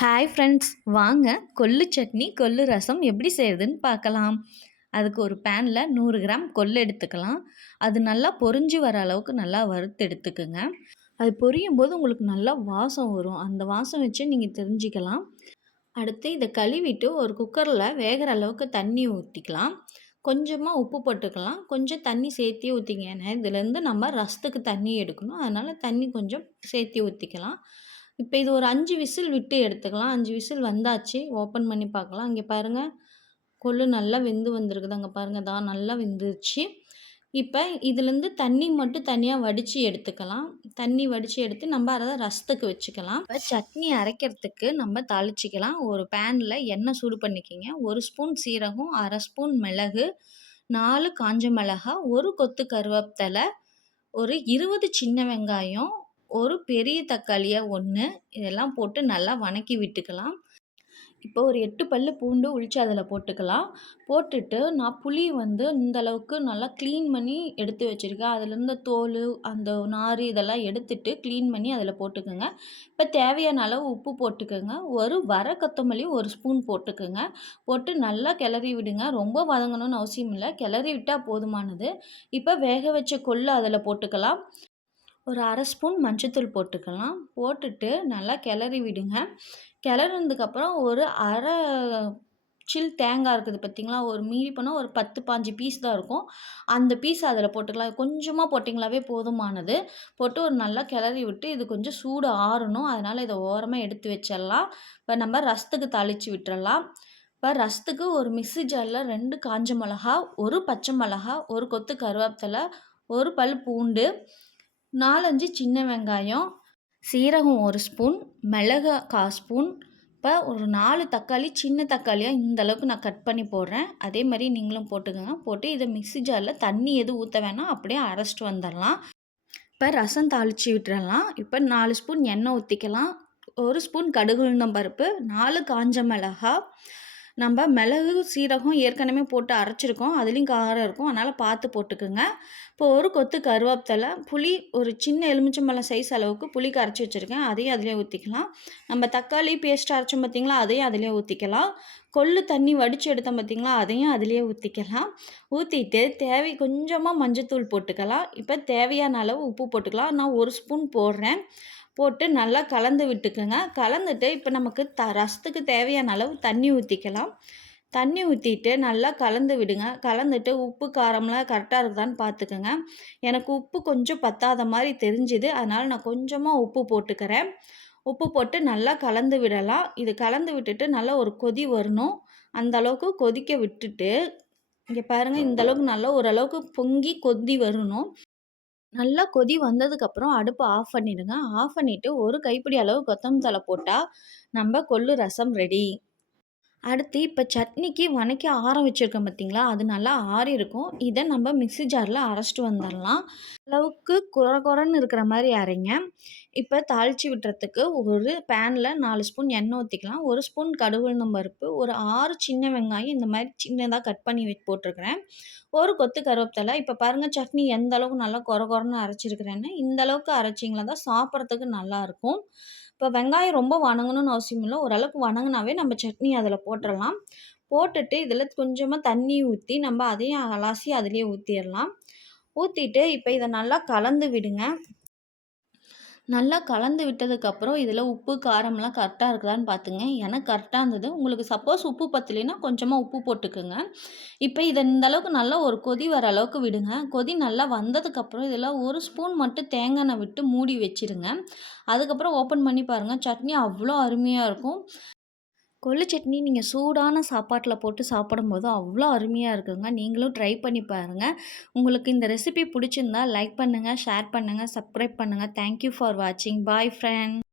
Hi friends, வாங்க கொள்ளு சட்னி, கொள்ளு ரசம் எப்படி செய்கிறதுன்னு பார்க்கலாம். அதுக்கு ஒரு பேனில் 100 கிராம் கொள்ளு எடுத்துக்கலாம். அது நல்லா பொரிஞ்சு வர அளவுக்கு நல்லா வறுத்து எடுத்துக்குங்க. அது பொரியும் போது உங்களுக்கு நல்லா வாசம் வரும். அந்த வாசம் வச்சு நீங்கள் தெரிஞ்சுக்கலாம். அடுத்து இதை கழுவிட்டு ஒரு குக்கரில் வேகிற அளவுக்கு தண்ணி ஊற்றிக்கலாம். கொஞ்சமாக உப்பு போட்டுக்கலாம். கொஞ்சம் தண்ணி சேர்த்தி ஊற்றிங்க. ஏன்னா இதுலேருந்து நம்ம ரசத்துக்கு தண்ணி எடுக்கணும். அதனால் தண்ணி கொஞ்சம் சேர்த்தி ஊற்றிக்கலாம். இப்போ இது ஒரு 5 விசில் விட்டு எடுத்துக்கலாம். 5 விசில் வந்தாச்சு. ஓப்பன் பண்ணி பார்க்கலாம். இங்கே பாருங்கள், கொள்ளு நல்லா வெந்து வந்திருக்குது. அங்கே பாருங்கள், தான் நல்லா வெந்துருச்சு. இப்போ இதுலேருந்து தண்ணி மட்டும் தனியாக வடித்து எடுத்துக்கலாம். தண்ணி வடித்து எடுத்து நம்ம அதை ரசத்துக்கு வச்சுக்கலாம். இப்போ சட்னி அரைக்கிறதுக்கு நம்ம தாளிச்சிக்கலாம். ஒரு பேனில் எண்ணெய் சூடு பண்ணிக்கிங்க. 1 ஸ்பூன் சீரகம், 1/2 ஸ்பூன் மிளகு, 4 காஞ்ச மிளகா, 1 கொத்து கருவேப்பிலை, ஒரு 20 சின்ன வெங்காயம், ஒரு பெரிய தக்காளியை 1 இதெல்லாம் போட்டு நல்லா வணக்கி விட்டுக்கலாம். இப்போ ஒரு 8 பல்லு பூண்டு உரித்து அதில் போட்டுக்கலாம். போட்டுட்டு நான் புளி இந்த அளவுக்கு நல்லா க்ளீன் பண்ணி எடுத்து வச்சுருக்கேன். அதிலேருந்து தோல், அந்த நார் இதெல்லாம் எடுத்துட்டு க்ளீன் பண்ணி அதில் போட்டுக்கோங்க. இப்போ தேவையான அளவு உப்பு போட்டுக்கோங்க. ஒரு வர கொத்தமல்லி 1 ஸ்பூன் போட்டுக்கோங்க. போட்டு நல்லா கிளறி விடுங்க. ரொம்ப வதங்கணும்னு அவசியம் இல்லை, கிளறி விட்டால் போதுமானது. இப்போ வேக வச்ச கொள்ளு அதில் போட்டுக்கலாம். ஒரு 1/2 ஸ்பூன் மஞ்சத்தூள் போட்டுக்கலாம். போட்டுட்டு நல்லா கிளறி விடுங்க. கிளறினதுக்கப்புறம் ஒரு அரை சில் தேங்காய் இருக்குது பார்த்திங்களா, ஒரு மீறி போனால் ஒரு 10, 15 பீஸ் தான் இருக்கும். அந்த பீஸ் அதில் போட்டுக்கலாம். கொஞ்சமாக போட்டிங்களாவே போதுமானது. போட்டு ஒரு நல்லா கிளறி விட்டு இது கொஞ்சம் சூடு ஆறணும். அதனால் இதை ஓரமாக எடுத்து வச்சிடலாம். இப்போ நம்ம ரசத்துக்கு தாளித்து விட்டுறலாம். இப்போ ரசத்துக்கு ஒரு மிக்ஸி ஜாரில் 2 காஞ்ச மிளகா, 1 பச்சை மிளகா, 1 கொத்து கருவேப்பிலை, 1 பல் பூண்டு, 4, 5 சின்ன வெங்காயம், சீரகம் 1 ஸ்பூன், மிளகு 1/4 ஸ்பூன். இப்போ ஒரு 4 தக்காளி, சின்ன தக்காளியாக இந்த அளவுக்கு நான் கட் பண்ணி போடுறேன். அதே மாதிரி நீங்களும் போட்டுக்கோங்க. போட்டு இதை மிக்ஸி ஜாரில் தண்ணி எதுவும் ஊற்ற வேணாம், அப்படியே அரைச்சிட்டு வந்துடலாம். இப்போ ரசம் தாளித்து விட்டுறலாம். இப்போ 4 ஸ்பூன் எண்ணெய் ஊற்றிக்கலாம். 1 ஸ்பூன் கடுகு உளுந்தம் பருப்பு, 4 காஞ்ச மிளகா. நம்ம மிளகு, சீரகம் ஏற்கனவே போட்டு அரைச்சிருக்கோம். அதுலேயும் காரம் இருக்கும், அதனால் பார்த்து போட்டுக்குங்க. இப்போ 1 கொத்து கருவேப்பிலை, புளி ஒரு சின்ன எலுமிச்சம்பழம் சைஸ் அளவுக்கு புளி கரைச்சி வச்சுருக்கேன். அதையும் அதிலே ஊற்றிக்கலாம். நம்ம தக்காளி பேஸ்ட் அரைச்சோம் பார்த்திங்களா, அதையும் அதிலே ஊற்றிக்கலாம். கொள்ளு தண்ணி வடித்து எடுத்தோம் பார்த்திங்களா, அதையும் அதிலே ஊற்றிக்கலாம். ஊற்றிட்டு கொஞ்சமாக மஞ்சத்தூள் போட்டுக்கலாம். இப்போ தேவையான அளவு உப்பு போட்டுக்கலாம். நான் 1 ஸ்பூன் போடுறேன். போட்டு நல்லா கலந்து விட்டுக்குங்க. கலந்துட்டு இப்போ நமக்கு ரசத்துக்கு தேவையான அளவு தண்ணி ஊற்றிக்கலாம். தண்ணி ஊற்றிட்டு நல்லா கலந்து விடுங்க. கலந்துட்டு உப்பு காரம்லாம் கரெக்டாக இருக்குதான்னு பார்த்துக்குங்க. எனக்கு உப்பு கொஞ்சம் பத்தாத மாதிரி தெரிஞ்சுது, அதனால் நான் கொஞ்சமாக உப்பு போட்டுக்கிறேன். உப்பு போட்டு நல்லா கலந்து விடலாம். இது கலந்து விட்டுட்டு நல்லா ஒரு கொதி வரணும். அந்த அளவுக்கு கொதிக்க விட்டுட்டு, இங்கே பாருங்கள், இந்த அளவுக்கு நல்லா ஓரளவுக்கு பொங்கி கொதி வரணும். நல்லா கொதி வந்ததுக்கப்புறம் அடுப்பை ஆஃப் பண்ணிடுங்க. ஆஃப் பண்ணிவிட்டு ஒரு கைப்பிடி அளவு கொத்தமல்லி தழை போட்டால் நம்ம கொள்ளு ரசம் ரெடி. அடுத்து இப்போ சட்னிக்கு வணக்கி ஆற வச்சுருக்கோம் பார்த்திங்களா, அது நல்லா ஆறி இருக்கும். இதை நம்ம மிக்ஸி ஜாரில் அரைச்சிட்டு வந்துடலாம். அளவுக்கு குறன்னு இருக்கிற மாதிரி அரைங்க. இப்போ தாளித்து விட்டுறதுக்கு ஒரு பேனில் 4 ஸ்பூன் எண்ணெய் ஊற்றிக்கலாம். 1 ஸ்பூன் கடுகு உளுந்தம் பருப்பு, ஒரு 6 சின்ன வெங்காயம் இந்த மாதிரி சின்னதாக கட் பண்ணி போட்டிருக்கிறேன். 1 கொத்து கருவேப்பிலை. இப்போ பாருங்கள், சட்னி எந்த அளவுக்கு நல்லா குறன்னு அரைச்சிருக்கிறேன்னு. இந்த அளவுக்கு அரைச்சிங்களா தான் சாப்பிட்றதுக்கு நல்லாயிருக்கும். இப்போ வெங்காயம் ரொம்ப வணங்கணும்னு அவசியம் இல்லை, ஓரளவுக்கு வணங்கினாவே நம்ம சட்னி அதில் போட்டுடலாம். போட்டுட்டு இதில் கொஞ்சமாக தண்ணி ஊற்றி நம்ம அதையும் அலசி அதிலே ஊற்றிடலாம். ஊற்றிட்டு இப்போ இதை நல்லா கலந்து விடுங்க. நல்லா கலந்து விட்டதுக்கப்புறம் இதில் உப்பு காரம்லாம் கரெக்டாக இருக்குதான்னு பார்த்துங்க. எனக்கு கரெக்டாக இருந்தது. உங்களுக்கு சப்போஸ் உப்பு பத்தலைன்னா கொஞ்சமாக உப்பு போட்டுக்குங்க. இப்போ இதை இந்த அளவுக்கு நல்லா ஒரு கொதி வர அளவுக்கு விடுங்க. கொதி நல்லா வந்ததுக்கப்புறம் இதில் 1 ஸ்பூன் மட்டும் தேங்காய் எண்ணெய் விட்டு மூடி வச்சுருங்க. அதுக்கப்புறம் ஓப்பன் பண்ணி பாருங்கள், சட்னி அவ்வளோ அருமையாக இருக்கும். கொள்ளு சட்னி நீங்கள் சூடான சாப்பாட்டில் போட்டு சாப்பிடும்போது அவ்வளோ அருமையாக இருக்குங்க. நீங்களும் ட்ரை பண்ணி பாருங்கள். உங்களுக்கு இந்த ரெசிபி பிடிச்சிருந்தா லைக் பண்ணுங்கள், ஷேர் பண்ணுங்கள், சப்ஸ்கிரைப் பண்ணுங்கள். தேங்க்யூ ஃபார் வாட்சிங். பாய் ஃப்ரெண்ட்.